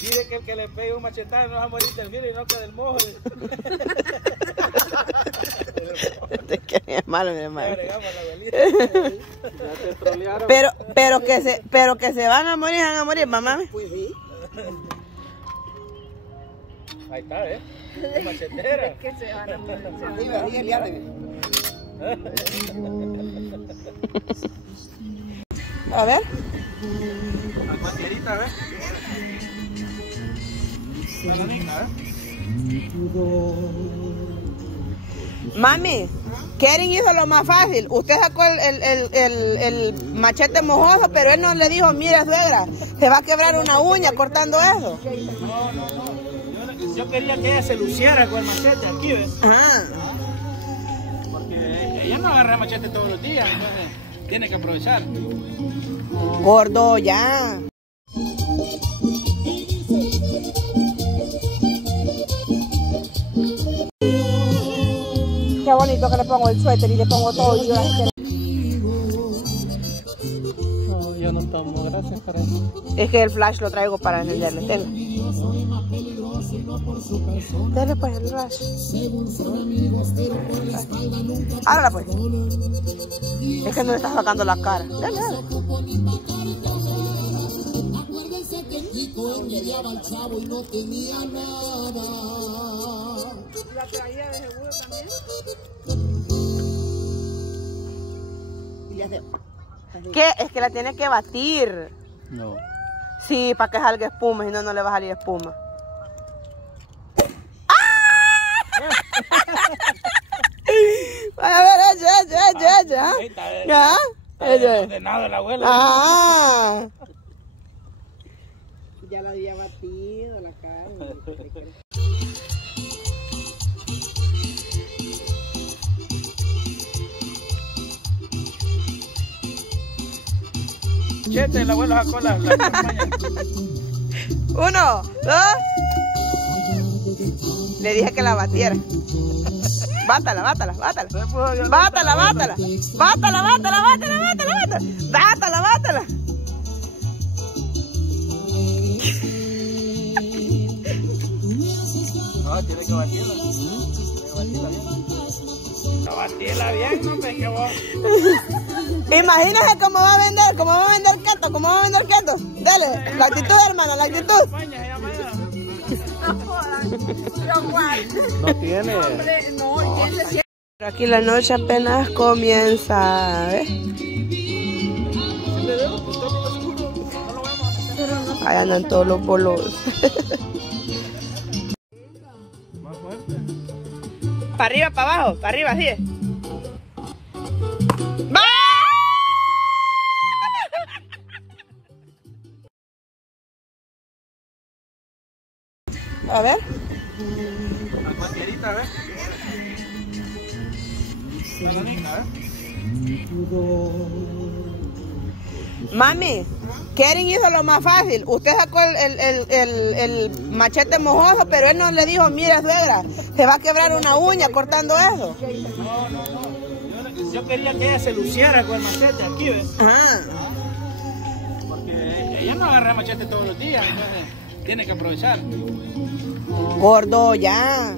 Dice que el que le pegue un machetazo no va a morir del virus y no que del mojo. Que es malo, mi hermano. Pero que se van a morir, mamá. Pues sí. Ahí está, machetera. Que se van a morir. A ver. A cualquierita, ¿ves? Mami, Keren hizo lo más fácil. Usted sacó el machete mojoso, pero él no le dijo, mira suegra, se va a quebrar una uña cortando eso. No. Yo quería que ella se luciera con el machete aquí, ¿ves? Ah. Porque ella no agarra machete todos los días, entonces tiene que aprovechar. Gordo, ya. Qué bonito que le pongo el suéter y le pongo todo. Y yo no, yo no tomo, gracias para eso. es que el flash lo traigo para encenderle, tenga. Dale pues el flash. Hágala pues. Es que no le estás sacando la cara. Dale, dale. La traía de seguro también. Y le hace... ¿Qué? Es que la tiene que batir. No. Sí, para que salga espuma, si no, no le va a salir espuma. A ver, ella. ¿Ya? Ella. Ordenado la abuela. Ah. Ya la había batido la carne. Chete, el abuelo sacó la campaña. 1, 2. Le dije que la batiera. Bátala. Bátala. No, tiene que batirla. Batirla bien, no me que vos. Imagínese cómo va a vender keto, Dale, la actitud, hermano, la actitud. No tiene. Pero aquí la noche apenas comienza, ¿ves? Ahí andan todos los bolos. Más fuerte. Para arriba, para abajo, para arriba, así es. ¡Va! A ver. A cualquierita, ¿ves? Mami, Keren hizo lo más fácil. Usted sacó el machete mojoso, pero él no le dijo, mira suegra, se va a quebrar una uña cortando eso. No. Yo quería que ella se luciera con el machete aquí, ¿ves? Ah. Porque ella no agarra machete todos los días, entonces tiene que aprovechar. Gordo, ya.